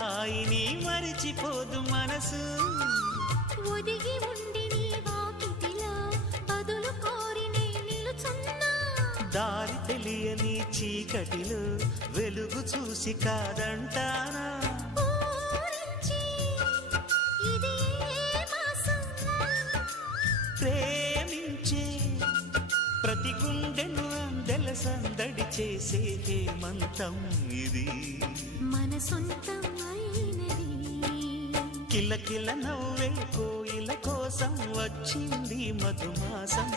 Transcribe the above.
హాయిని మరిచిపోదు మనసు. ఒదిగి ఉండి నీ వాకిటిలో బదులు కోరి నే నిలుచున్నా. దారి తెలియని చీకటిలో వెలుగు చూసి కాదంటానా. ప్రేమించే ప్రతి గుండెను అందెల సందడి చేసే హేమంతం ఇది. మన సొంతం అయినది. కిలకిల నవ్వే కోయిల కోసం వచ్చింది మధుమాసం.